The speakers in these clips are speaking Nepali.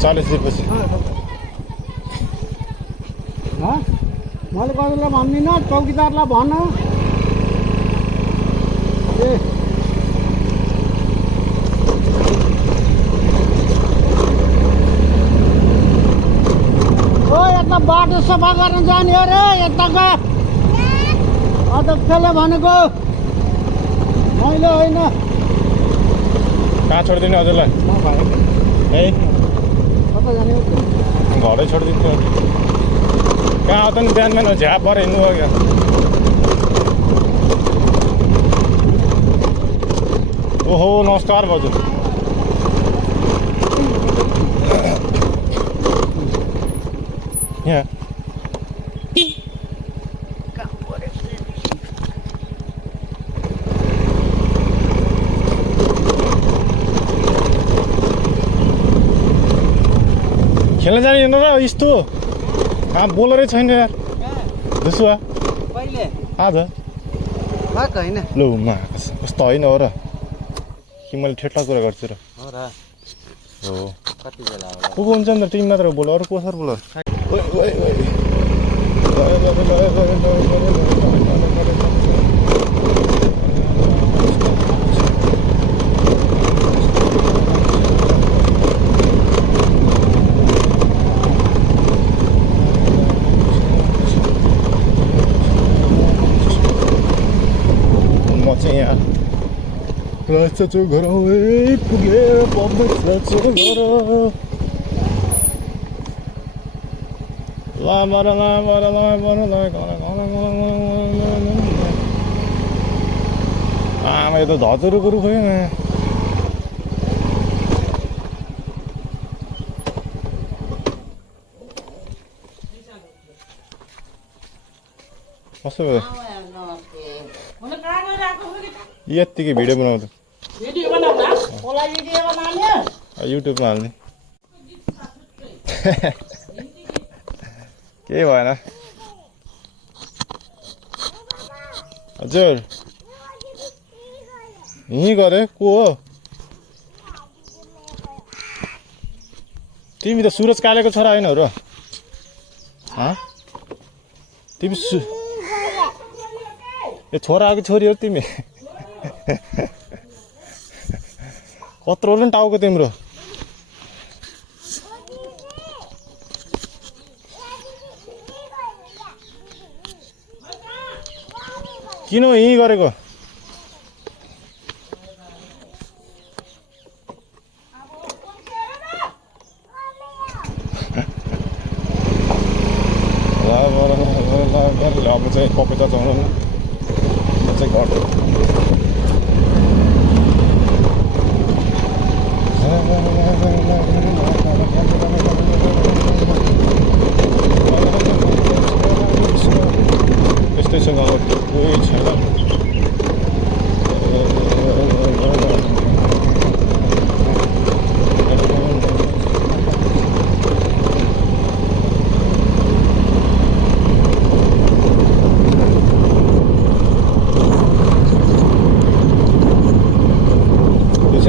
40 रुपियाँ मैले कसैलाई भन्दिनँ चौकीदारलाई भन ए ओ यता बाटो सफा गर्न जाने अरे यताका अध्यक्षले भनेको मैले होइन कहाँ छोडिदिने हजुरलाई है कता जाने घरै छोडिदिन्छु कहाँ आउँदा नि बिहान बिहान झ्याप भएर हिँड्नु भयो क्या ओहो नमस्कार भाउजू यहाँ खेल्न जाने र यस्तो बोलरै छैन यार दुसुवा कहिले आज होइन लु म कस्तो होइन हो र कि मैले ठेट्ला कुरा गर्छु र हो कति बेला को हुन्छ नि त टिम मात्र बोल अरू को sir bowler Let's go away, forget about let's go. La la la la la la la la मैं तो धातु करू खोई ना कसो भयो यतिकै भिडियो बनाउँदा भिडियो बनाउँदा होला भिडियो बनाउने युट्युबमा हाल्ने केही भएन हजुर यहीँ गरे को हो तिमी त सुरज कालेको छोरा होइन र तिमी ए छोराको छोरी हो तिमी कत्रो नि टाउको तिम्रो किन यहीँ गरेको अब चाहिँ पपेटा चलाउनु चाहिँ गर्छु त्यस्तैसँग कोही छैन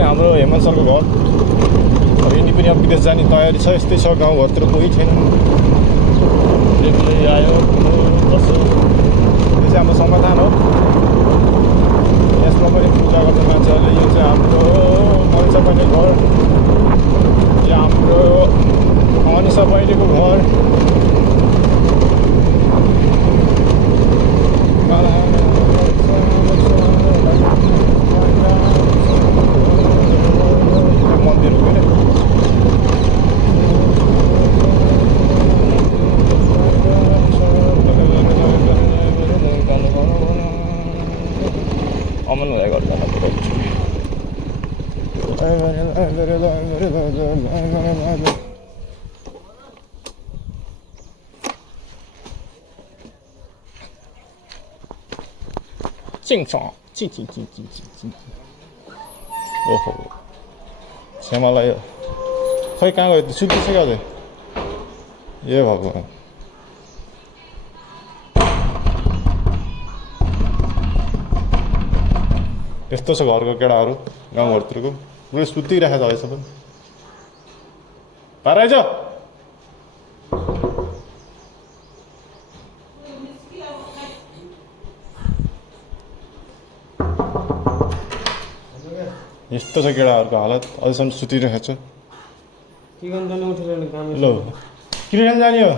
हाम्रो हेमन्त सरको घर अब यिनी पनि अब विदेश जाने तयारी छ यस्तै छ गाउँघरतिर कोही छैन आयो बस्यो यो चाहिँ हाम्रो समाधान हो यसमा पनि पूजा गर्ने मान्छेहरूले यो चाहिँ हाम्रो मनिषा बहिनीको घर यो हाम्रो अनिसा बहिनीको घर मन्दिर हो कि अमन हुँदै गर्दा ओहो श्यामालाई खै कहाँ गयो सुतिसक्यो अझै ए भगवान् यस्तो छ घरको केटाहरू गाउँघरतिरको पुरै सुतिरहेको छ अहिलेसम्म आइज यस्तो छ केटाहरूको हालत अझसम्म सुतिरहेको छ के गर्नु जाने उठेर काम ल किन खान जाने हो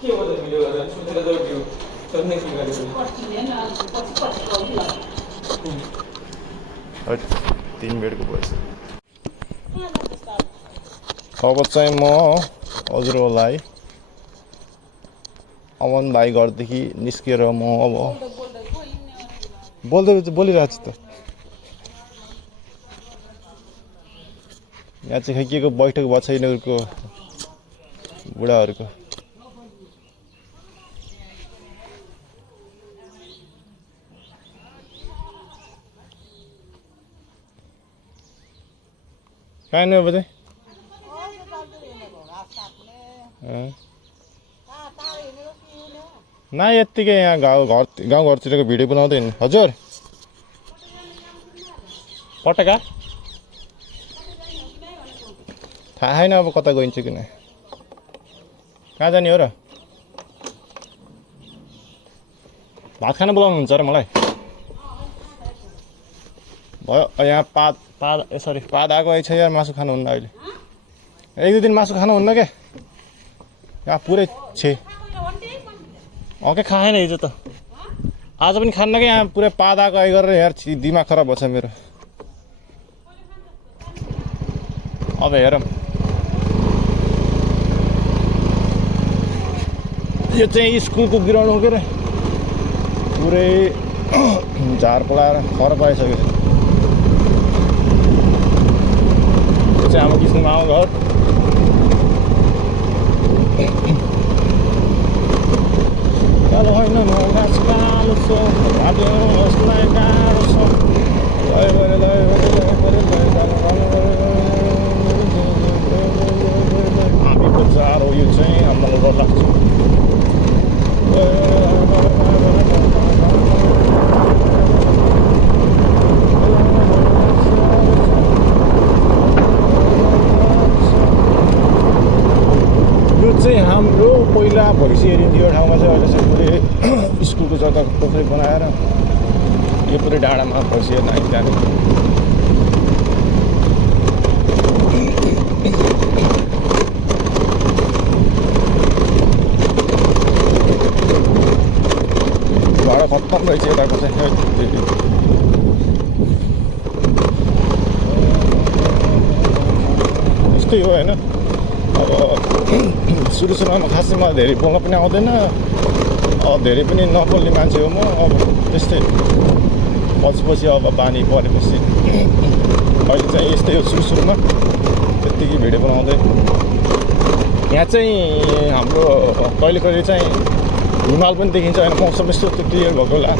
के गर्दै भिडियो गरेर सुतेर जाऊ चल्ने के गरेको 3 बेडको भएछ अब चाहिँ म हजुरलाई अमन भाइ घरदेखि निस्केर म अब बोलिरहेको छु त यहाँ चाहिँ खै के को बैठक भएको छ यिनीहरूको बुढाहरूको कहाँ नि अब चाहिँ ना यत्तिकै यहाँ गाउँघरतिरको भिडियो बनाउँदै हिँड्नु हजुर पटका थाहा छैन अब कता गइन्छ किन कहाँ जाने हो र भात खान बोलाउनुहुन्छ र मलाई भयो यहाँ पाद आएको छ यार मासु खानुहुन्न अहिले 1-2 दिन मासु खानुहुन्न क्या यहाँ पुरै छे के खाएन हिजो त आज पनि खान्न क्या यहाँ पुरै पाद आएको आइ गरेर यार दिमाग खराब भएको छ मेरो अब हेरौँ यो चाहिँ स्कुलको ग्राउन्ड हो के रे पुरै झार पलाएर खर पाइसक्यो यो चाहिँ हाम्रो किसिमको आउँ घर कालो होइन घाँस कालो छ उसलाई गाह्रो छ हामीको चारो यो चाहिँ हाम्रो घर लाग्छ यो चाहिँ हाम्रो पहिला भैँसी हेरिन्थ्यो ठाउँमा चाहिँ अहिले चाहिँ पुरै स्कुलको जग्गा पोखरी बनाएर यो पुरै डाँडामा भैँसी हेर्न आइजाने भाडा खत्तम रहेछ यताको चाहिँ यस्तै हो होइन अब सुरुमा खासै मलाई धेरै बोल्न पनि आउँदैन धेरै पनि नबोल्ने मान्छे हो म अब त्यस्तै पछि अब बानी परेपछि अहिले चाहिँ यस्तै हो सुरुमा त्यत्तिकै भिडियो बनाउँदै यहाँ चाहिँ हाम्रो कहिले चाहिँ हिमाल पनि देखिन्छ होइन मौसम यस्तो क्लियर भएको होला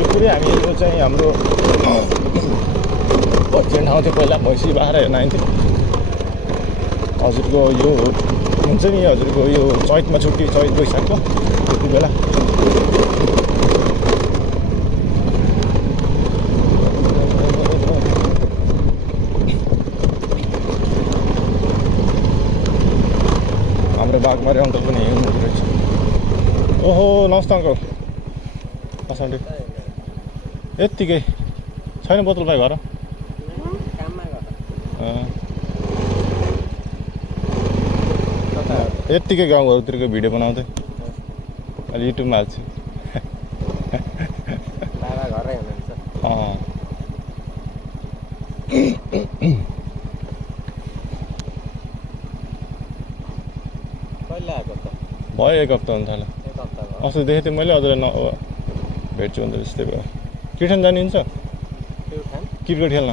यो पुरै हामी यो चाहिँ हाम्रो बच्चे ठाउँ थियो पहिला भैँसी बाख्रा हेर्न आइन्थ्यो हजुरको यो हुन्छ नि हजुरको यो चैतमा छुट्टी चैत वैशाखको त्यति बेला हाम्रो बाघमारे अङ्कल पनि हिँड्नु रहेछ ओहो नमस्ते अङ्कल पछाडि यत्तिकै छैन बोतल भाइ घर यत्तिकै गाउँघरतिरको भिडियो बनाउँदै अहिले युट्युबमा हाल्छु बाबा घरै हुनुहुन्छ कहिले आएको त भयो 1 हप्ता हुन थाल्यो अस्ति देखेको थिएँ मैले हजुरलाई भेट्छु भन्दा जस्तै भयो किर्खान जानिन्छ क्रिकेट खेल्न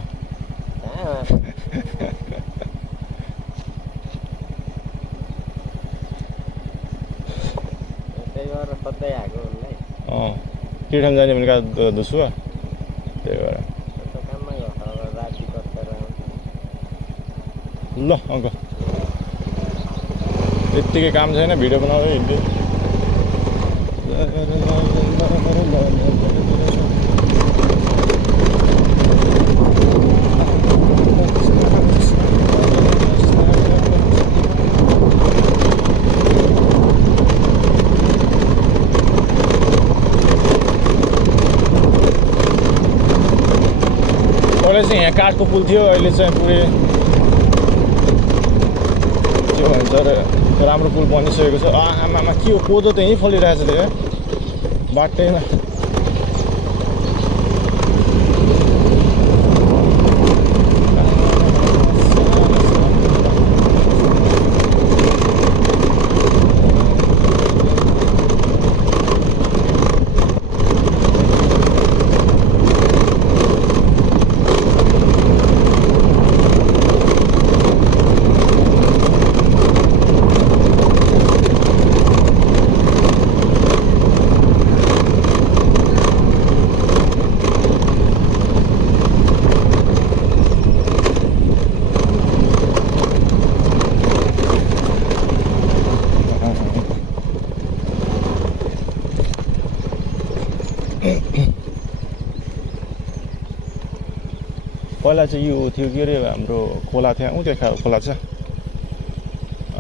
किर्खान जाने भने कहाँ दुसुवा त्यही भएर ल अङ्कल यत्तिकै काम छैन भिडियो बनाउँदै हिँड्छु ल पहिला चाहिँ यहाँ काठको पुल थियो, अहिले चाहिँ पुरै के भन्छ र राम्रो पुल बनिसकेको छ। आमामा के हो, कोदो त यहीँ फलिरहेछ त्यहाँ बाटैमा। पहिला चाहिँ यो थियो के अरे हाम्रो खोला थियो, त्यहाँ खोला छ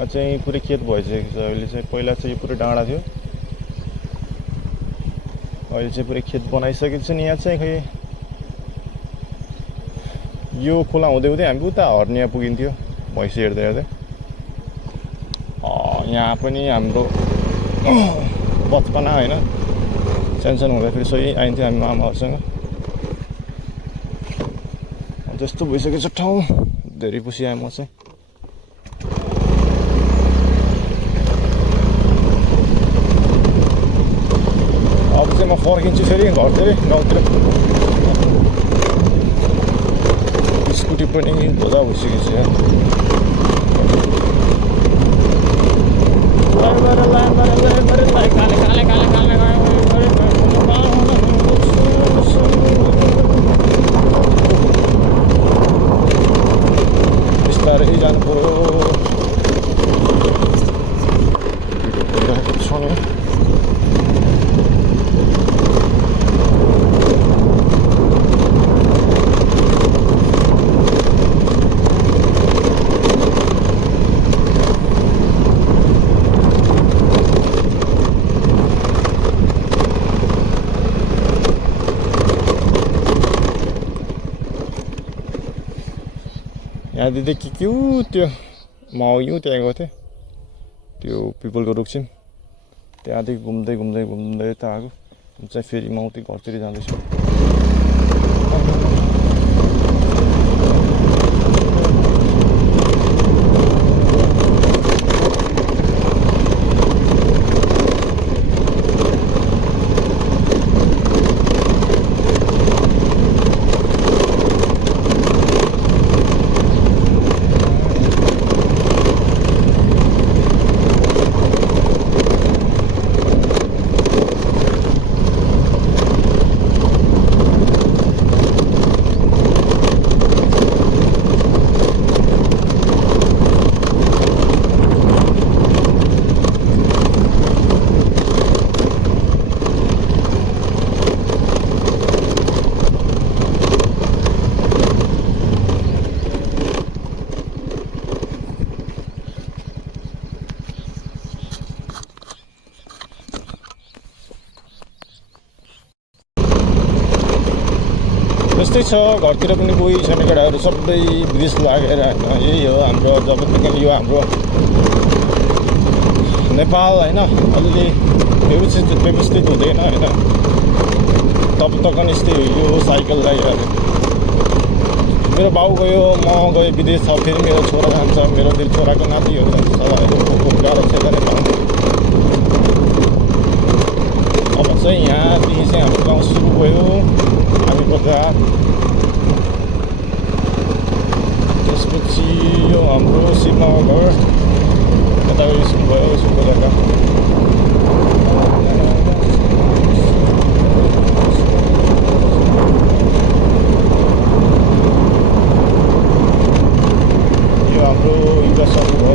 चाहिँ पुरै खेत भइसकेको छ अहिले चाहिँ। पहिला चाहिँ यो पुरै डाँडा थियो, अहिले चाहिँ पुरै खेत बनाइसकेको छ नि। यहाँ चाहिँ खै यो खोला हुँदै हुँदै हामी उता हर्निया पुगिन्थ्यो भैँसी हेर्दै हेर्दै। यहाँ पनि हाम्रो बचपना होइन, सानसानो हुँदाखेरि सही आइन्थ्यो हामी मामाहरूसँग। जस्तो भइसकेको छ ठाउँ, धेरै पछि आएँ म चाहिँ। अब चाहिँ म फर्किन्छु फेरि घरतिर, गाउँतिर। स्कुटी पनि धोजा भइसकेको छ यहाँ। बिस्तारै जानु पर्यो। यहाँदेखि के त्यो म अघि त्यहाँ गएको थिएँ, त्यो पिपलको रुख चाहिँ त्यहाँदेखि घुम्दै घुम्दै घुम्दै त आएको चाहिँ फेरि म उतै घरतिर जाँदैछु। त्यस्तै छ, घरतिर पनि कोही छैन, केटाहरू सबै विदेश लागेर होइन। यही हो हाम्रो, जबदेखि यो हाम्रो नेपाल होइन अलि व्यवस्थित हुँदैन होइन, तब तक यस्तै यो साइकल राइडहरू। मेरो बाउ गयो, म गएँ विदेश, छ फेरि मेरो छोरा जान्छ, मेरो फेरि छोराको नातिहरू जान्छ। गाह्रो छ नेपाल। अब चाहिँ यहाँदेखि चाहिँ हाम्रो गाउँ सुरु भयो, हामी बजार। त्यसपछि यो हाम्रो शिवनगर यता स्कुल भयो, स्कुलको जग्गा। यो हाम्रो युवा सङ्घ भयो।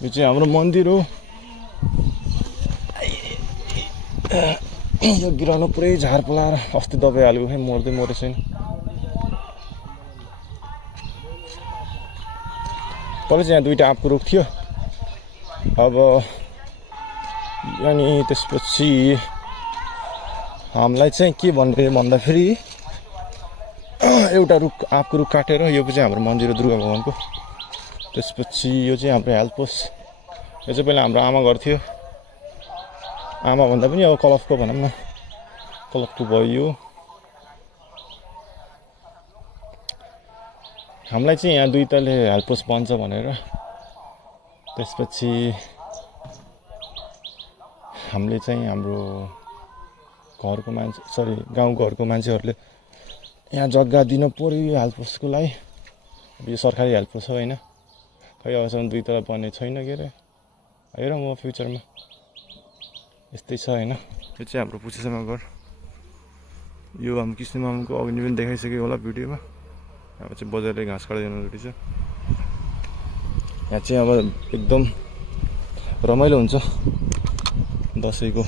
यो चाहिँ हाम्रो मन्दिर हो। यो बिरानो पुरै झार पलाएर अस्ति दबाई हालेको खै मर्दै मरेको छैन। तल चाहिँ यहाँ दुईवटा आँपको रुख थियो। अब अनि त्यसपछि हामीलाई चाहिँ के भन्दै भन्दाखेरि एउटा रुख आँपको रुख काटेर यो चाहिँ हाम्रो मन्दिर हो दुर्गा भगवानको। त्यसपछि यो चाहिँ हाम्रो हेल्थ पोस्ट। यो चाहिँ पहिला हाम्रो आमा घर थियो। आमा भन्दा पनि अब क्लबको भनौँ न, क्लबको भयो। हामीलाई चाहिँ यहाँ दुई तले हेल्थ पोस्ट बन्छ भनेर त्यसपछि हामीले चाहिँ हाम्रो घरको मान्छे गाउँ घरको मान्छेहरूले यहाँ जग्गा दिनु पर्यो हेल्थ पोस्टको लागि। यो सरकारी हेल्थ पोस्ट हो होइन, खै अबसम्म दुई तला बन्ने छैन के अरे। हेरौँ म फ्युचरमा यस्तै छ होइन। यो चाहिँ हाम्रो पुछेसम्म घर। यो हाम्रो कृष्ण मामाको अघि पनि देखाइसक्यो होला भिडियोमा। अब चाहिँ बजारले घाँस काट्दै जानुपर्छ। यहाँ चाहिँ अब एकदम रमाइलो हुन्छ दसैँको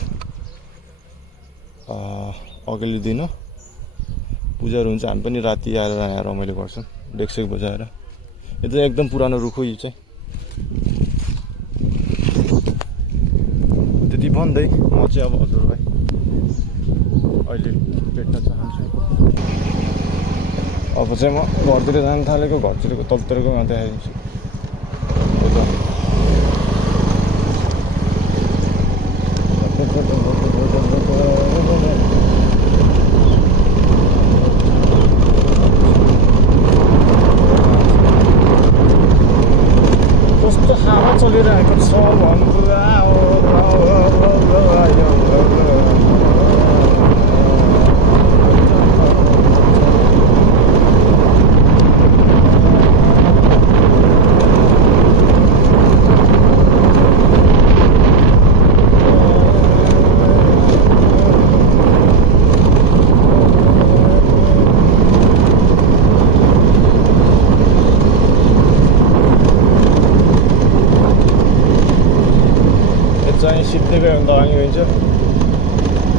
अघिल्लो दिन पूजाहरू हुन्छ। हामी पनि राति आएर यहाँ रमाइलो गर्छौँ डेक्सेक बजाएर। यो चाहिँ एकदम पुरानो रुख हो। यो चाहिँ त्यति भन्दै म चाहिँ अब हजुरलाई अहिले भेट्न चाहन्छु। अब चाहिँ म घरतिर जान थालेको, घरतिरको तलतिरको देखाइदिन्छु। कस्तो हावा चलिरहेको छ चाहिँ सिद्धिको दगानी हुन्छ।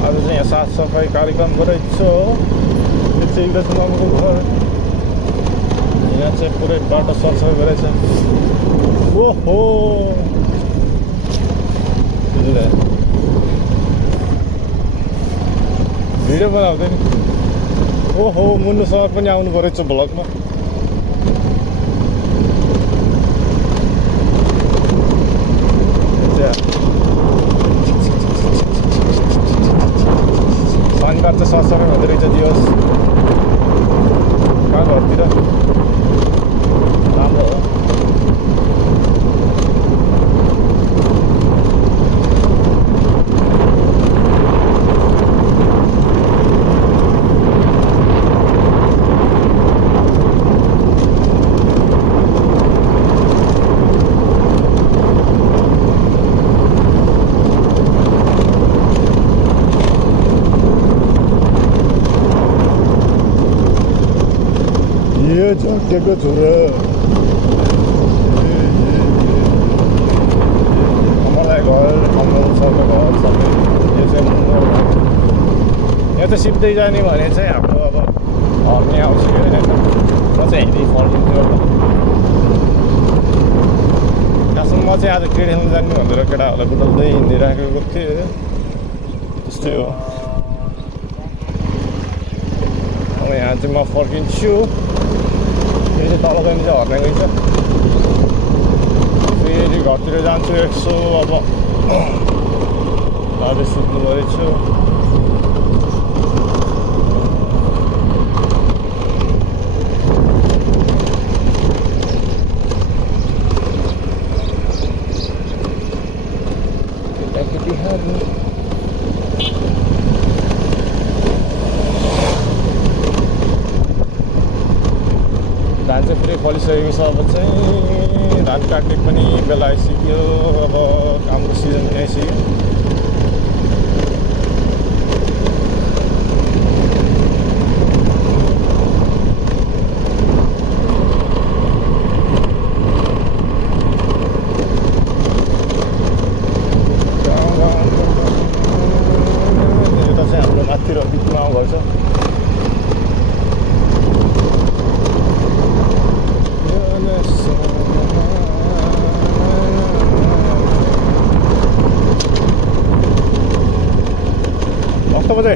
आज चाहिँ यहाँ साफ सफाइ कार्यक्रम गरेको छ। यो चाहिँ इन्द्रमामाको घर। यहाँ चाहिँ पुरै बाटो सरसफाइ गरेछ। ओहो भिडियो बनाउँदै नि। ओहो मुन्नु सर पनि आउनु परेछ भ्लगमा। शनिबार चाहिँ सरसफाइ हुँदो रहेछ दिवस कहाँ घरतिर। राम्रो हो। झट्टेको छोरा मलाई घर कमल सरको घर सबै। यो चाहिँ यहाँ चाहिँ सिधै जाने भने चाहिँ हाम्रो अब हर्ने आउँछ कि होइन। म चाहिँ हिँडी फर्किन्छु। खासमा म चाहिँ आज क्रिकेट खेल्नु जाने भनेर केटाहरूलाई बुझाउँदै हिँडिराखेको थिएँ। त्यस्तै हो। अब यहाँ चाहिँ म फर्किन्छु। फेरि तल गयो भने चाहिँ हर्ने गइन्छ। फेरि घरतिर जान्छु यसो। अब आज सुत्नु परेछ। जान्छ चाहिँ पुरै फलिसकेको छ। अब चाहिँ धान काट्ने पनि बेला आइसक्यो। अब कामको सिजन पनि आइसक्यो। यता चाहिँ हाम्रो माथि रक्तिपुरमा घर छ। कस्तो बजे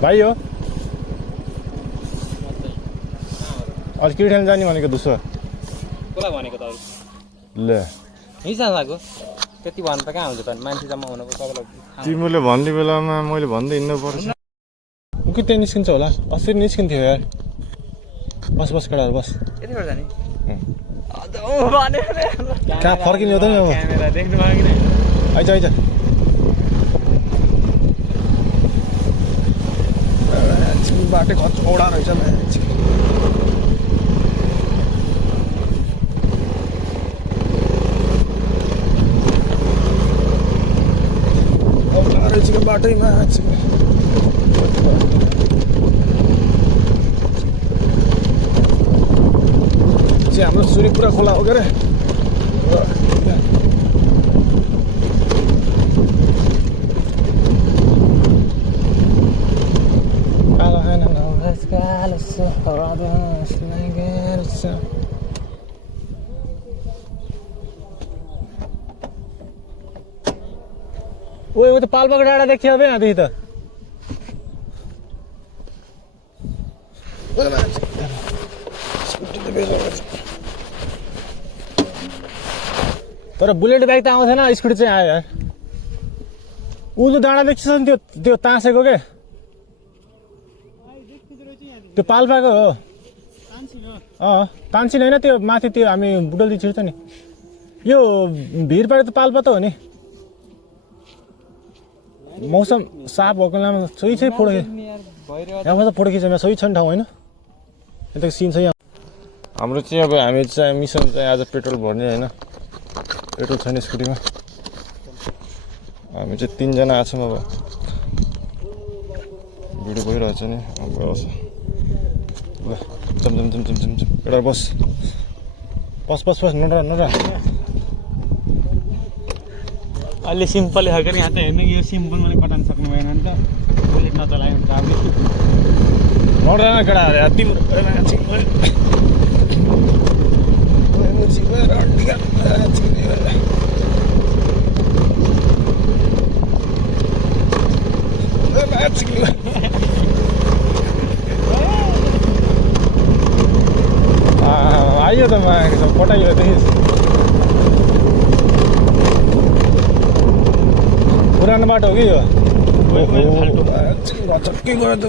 भाइ हो आज के खेल्न जाने भनेको दुसो कसलाई भनेको त अरु ल हिसा लाग्यो त्यति भन्न त कहाँ हुन्छ त मान्छे जम्मा हुनुको सबैलाई तिमीले भन्ने बेलामा मैले भन्दै हिँड्नु पर्छ। कि त्यहाँ निस्किन्छ होला अस्ति निस्किन्थ्यो यार। बस बस केटाहरू बस। यति बेला जाने कहाँ फर्किने हो त नि अब क्यामेरा देख्नु भयो कि नै आइज आइज बाटो खचौडा रहेछ। बाटैमा हाम्रो सुरीपुरा खोला हो के अरे। वो तो पाल्पाको डाँडा देखियो अब यहाँदेखि त। तर बुलेट बाइक त आउँथेन स्कुटी चाहिँ आयो यार। ऊ त डाँडा देखिन्छ नि त्यो तासेको के त्यो पाल्पाको हो। तान्सिल होइन त्यो माथि त्यो हामी बुटल्दी छिर्छ नि। यो भिरपाडा त पाल्पा त हो नि। मौसम साफ भएको बेलामा सोही चाहिँ फोटो यहाँमा त फोटो खिच्नु सोही छ नि ठाउँ होइन। यताको सिन छ यहाँ। हाम्रो चाहिँ अब हामी चाहिँ मिसन चाहिँ आज पेट्रोल भर्ने होइन। पेट्रोल छैन स्कुटीमा। हामी चाहिँ 3 जना आएको छौँ। अब भिडियो भइरहेछ नि भइरहेछ। ल जम जम जम जम जम जम एउटा बस बस बस बस नडरा नडरा। अलि सिम्पल खालको यहाँ त हेर्नु यो सिम्पल मैले कटाउन सक्नु भएन नि त बुलेट नचलायो भने त अब नडरा न केटाहरू यार तिम्रो आइयो त मागेको छ पटाइयो देखिस्। पुरानो बाटो हो कि यो घचक्कै गयो त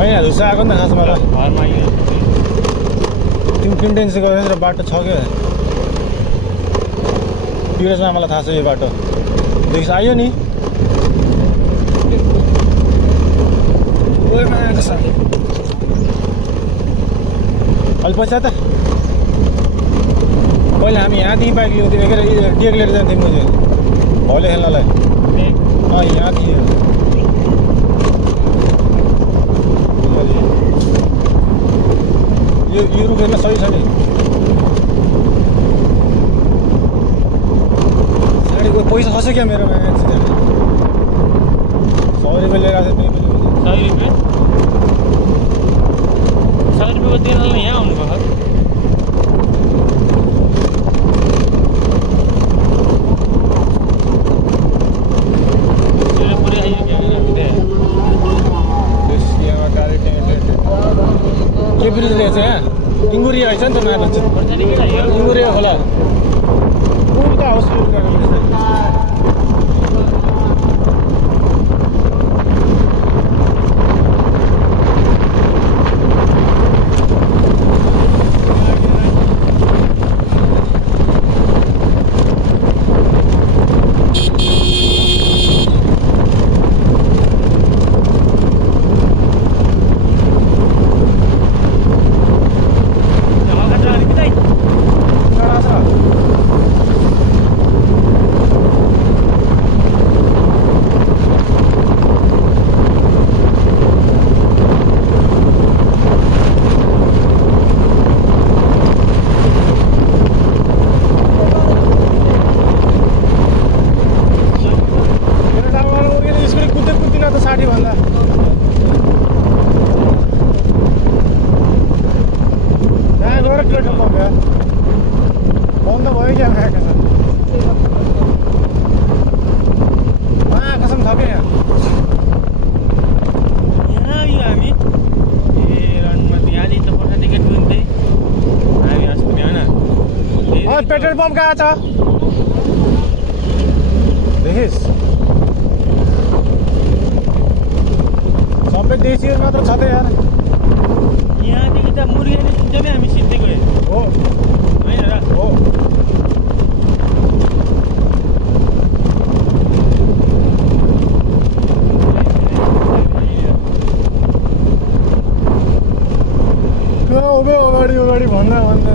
होइन धुसा आएको नि त खासमा त घरमा तिमी किन्टेन्स गरेर बाटो छ क्या। पिरेछ मलाई थाहा छ यो बाटो देखि आयो नि। अलि पैसा त पहिला हामी यहाँदेखि बाइक ल्याउँथ्यौँ के अरे डेक लिएर जान्थ्यौँ मैले भले खेल्नलाई। यहाँ थियो यो रुखमा सही छ नि। गाडीको पैसा खस्यो क्या मेरोमा 100 रुपियाँ लिएर आएको थियो। 100 रुपियाँ 100 रुपियाँको तेलले यहाँ आउनुभयो। रहेछ नि त नाला चाहिँ खोर्सानी किन यो इङ्गुरे होला पुल त हाउस भन्दा यहाँ गएर पेट्रोल पम्प यार बन्द भयो क्या आएको छ कसम छ क्या यहाँ यो हामी ए रणमती आज त पैसा टिकट किन्दै हामी अस्ति बिहान पेट्रोल पम्प कहाँ छ देखिस् सबै देशीहरू मात्र छ त यार यहाँदेखि त मुर्गेले सुन्छ नि हामी सिधै गयो हो होइन र हो कहाँ हो अगाडि अगाडि भन्दा भन्दा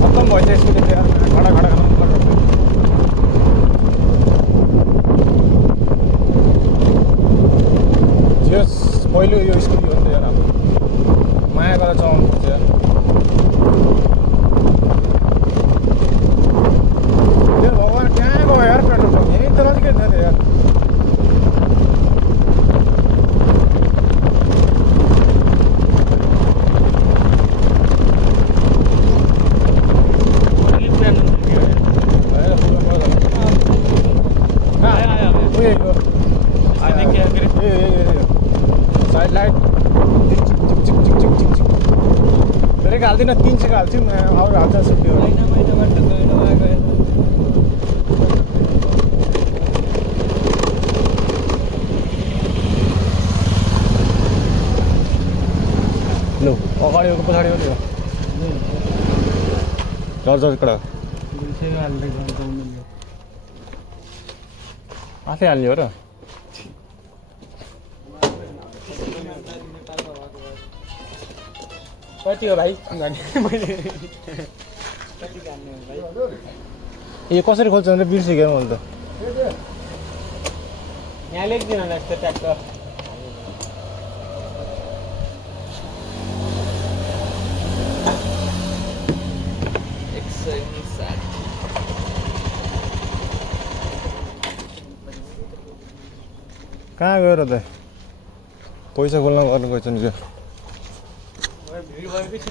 खत्तम भएछ स्कुटी त्यहाँ खडा खडा जेस पहिलो यो स्कुटी हो नि त यार अब माया गरेर चलाउनु पर्छ यार यो भगवान् कहाँ गयो यार पेट्रोल पम्प यहीँ त नजिकै थियो त यार साइड लाइट ब्रेक हाल्दिनँ 300 हाल्छौँ अरू हाल्छ सुट्यो लु अगाडि हो कि पछाडि हो नि जर्जर कडा आफै हाल्ने हो र कति हो भाइ मैले यो कसरी खोल्छ भने बिर्सिक्यो मैले त यहाँ लेख्दिनँ होला यस्तो ट्याक्क कहाँ गयो र त पैसा खोल्न गर्नु गएछ नि क्या भिड भएपछि